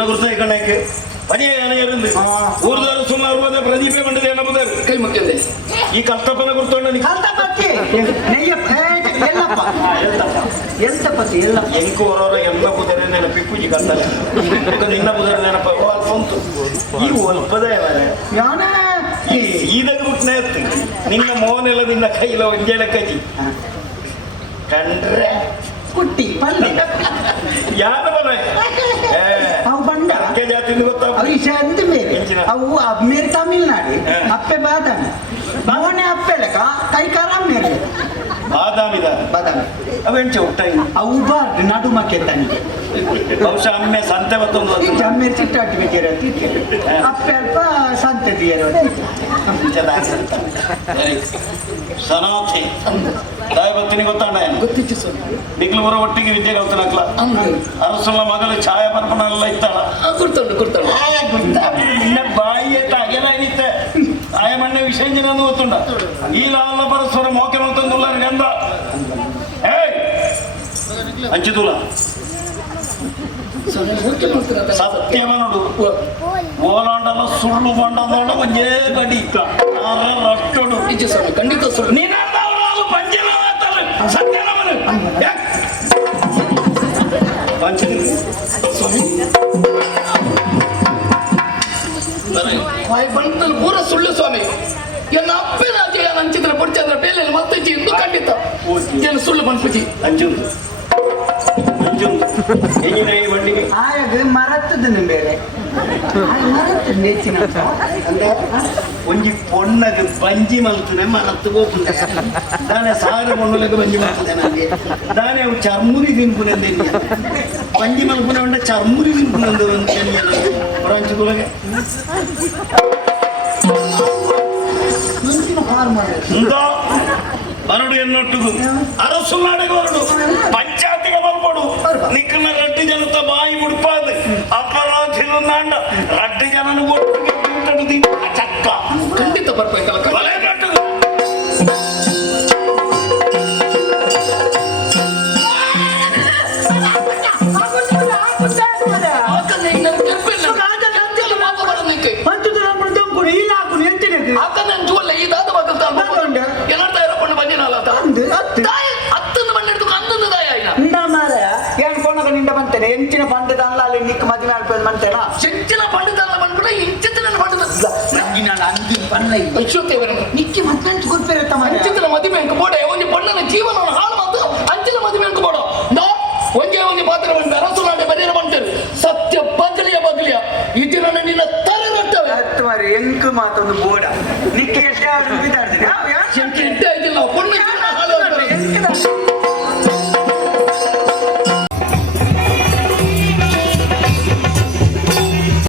ಗುರುತಾಯಿ ಕಣ್ಣಕ್ಕೆ ಮನೆಯ ಅನೆಯರಿಂದ ಊರ್ದವರು ಸುಮಾರು ಬಂದ ಪ್ರದೀಪೆ ಬಂಡದೆ ಕೈ ಮುಚ್ಚಿದೆ. ಈ ಕಲ್ತಪ್ಪನ ಗುರುತೊಂಡ ಎಲ್ಲಪ್ಪ. ಎಂತ ಪತಿ ಎಲ್ಲ ಹೊರವರ ನಿನ್ನ ಮೋನೆಲ್ಲ ನಿನ್ನ ಕೈಲ ಒಂದೇಳ ಕಜಿ. ಕಂಡ್ರೆ ಕುಟ್ಟಿ ಎಂತ ಬೇರೆ? ಅವು ಅಬ್ಮೇರ್ ತಮಿಳ್ನಾಡಿ. ಅಪ್ಪೆ ಬಾದಾಮಿ ಬವಣೆ ಅಪ್ಪೆ ಲೆಕ್ಕ ಕೈ ಕಾರ ಮೇರೆ ಬಾದಾಮಿದ ಬಾದಾಮಿ. ಅವೆಂಚ ಊಟ ಅವು ಬಾರ್ದು ನಡು ಮಕ್ಕೆ ತನಿಗೆ ಬಹುಶಃ ಅಮ್ಮೆ ಸಂತೆ ಮತ್ತೊಂದು ಈ ಜಮ್ಮೇರ್ ಚಿಟ್ಟಾಟಿ ಬೇಕಿರ ಅಪ್ಪೆ ಅಲ್ಪ ಸಂತೆ ತೀಯರು ಸನಾಥೆ ದಾಯ ಬರ್ತೀನಿ ಗೊತ್ತಾಣ ಗೊತ್ತಿತ್ತು ಸ್ವಾಮಿ ನಿಗ್ಲು ಬರೋ ಒಟ್ಟಿಗೆ ವಿದ್ಯೆ ಕಲ್ತನಕ್ಲ ಅರಸನ ಮಗಳು ಛಾಯ ಬರ್ಪನೆಲ್ಲ ಇತ್ತಾಳ ಕುರ್ತಂಡು ಕುರ್ತಂಡು ನಿನ್ನ ಬಾಯಿ ಎತ್ತ ಅಗೆಲ ಏನಿತ್ತೆ ಆಯ ಮಣ್ಣೆ ವಿಷಯ ಗೊತ್ತುಂಡ ಈ ಲಾಲ ಪರಸ್ಪರ ಮೋಕೆ ನಿಜ ಸ್ವಾಮಿ ಓಲಾಂಡನ ಸುಳ್ಳು ನೀನಂದವರಾಲು ಪಂಜಿನ ಮಾತಲ್ಲ. ಸತ್ಯನವನು ಯಾಕ್? ಪಂಚನಿ ಸ್ವಾಮಿ ಬಾಯಿ ಬಂಟಲ್ಲಿ ಪೂರ ಸುಳ್ಳು ಸ್ವಾಮಿ. ಎನ್ನ ಅಪ್ಪೆ ರಾಜ ನಂಚಿದ್ರ ಪುಡ್ಚಂದ್ರ ಬೇಲೆಯಲ್ಲಿ ಮತ್ತಜ್ಜಿ ಎಂದು ಖಂಡಿತ. ಏನು ಸುಳ್ಳು ಬಂದ್ಬಿಟ್ಟಿ. ಅಂಜುಂದು கொஞ்சம் எங்கினாய் வண்டி மரத்து நேச்சின ಒಂಜಿ ಪೊಣ್ಣಗ ಬಂಜಿ ಮಲ್ತುನೆ ಮನತ್ತು ಹೋಗ್ತದೆ. ದಾನೆ ಸಾವಿರ ಪೊಣ್ಣಲಕ್ಕೆ ಬಂಜಿ ಮಲ್ತದೆ ನನಗೆ. ದಾನೆ ಚರ್ಮುರಿ ತಿನ್ಪುನೆ ಬಂಜಿ ಮಲ್ಪುನೆ ಉಂಡ ಚರ್ಮುರಿ ತಿನ್ಪುನೆ ಬ್ರಾಂಚ್ದೊಳಗೆ ಮುಂದ ಬರಡು ಎನ್ನೊಟ್ಟಿಗೂ. ಅರಸು ನಾಡಿಗೆ ಬರಡು. ಪಂಚಾಯತಿಗೆ ಬರ್ಬೋದು ನಿಕ್ಕನ ರಡ್ಡಿ ಜನತ ಬಾಯಿ ಮುಡ್ಪಾದ. ಆತ್ಮರಾಜ್ ಹಿಲನಾಂಡ ರಡ್ಡಿ ಜನನ ಒಟ್ಟಿಗೆ ಚಕ್ಕ. ಖಂಡಿತ ಬರ್ಬೇಕಲ್ಲ ಎಂಚಿನ ಪಂಡದ ಅಲ್ಲ ಅಲ್ಲಿ ನಿಕ್ ಮದುವೆ ಆಡ್ಪೇದ್ ಬಂತೇನ ಪಂಡಿತ ಅಲ್ಲ ಬಂದ್ಬಿಟ್ರೆ ಇಂಚಿನ ಪಂಡಿತ. ನಂಗಿನ ಅಂದಿ ಪನ್ನ ಅಶ್ವತ್ತೇವರ ನಿಕ್ಕಿ ತಮ್ಮ ಅಂಚಿನ ಮದುವೆ ಅಂಕ ಬೋಡೆ ಒಂಜಿ ಪಣ್ಣನ ಜೀವನವನ್ನು ಹಾಳು ಮಾತು ಅಂಚಿನ ಮದುವೆ ಅಂಕ ಬೋಡ. ನೋ ಒಂದೇ ಒಂಜಿ ಪಾತ್ರ ಅರಸು ನಾಡೆ ಬಂತೇರು ಸತ್ಯ ಬದಲಿಯ ಬದಲಿಯ ಇದು ನನ್ನ ನಿನ್ನ ತಲೆ ರಟ್ಟವೆ ಹತ್ತು ಮಾರಿ ಎಂಕ್ ಮಾತೊಂದು ಬೋಡ. ನಿಕ್ಕಿ ಎಷ್ಟೇ ಆದ್ರೂ ಬಿದ್ದಾಡ್ತೀನಿ ಶಂಕೆ ಇದ್ದೇ ಆಗಿಲ್ಲ ಪುಣ್ಯ ಹಾಳು ಆಗ್ತದೆ.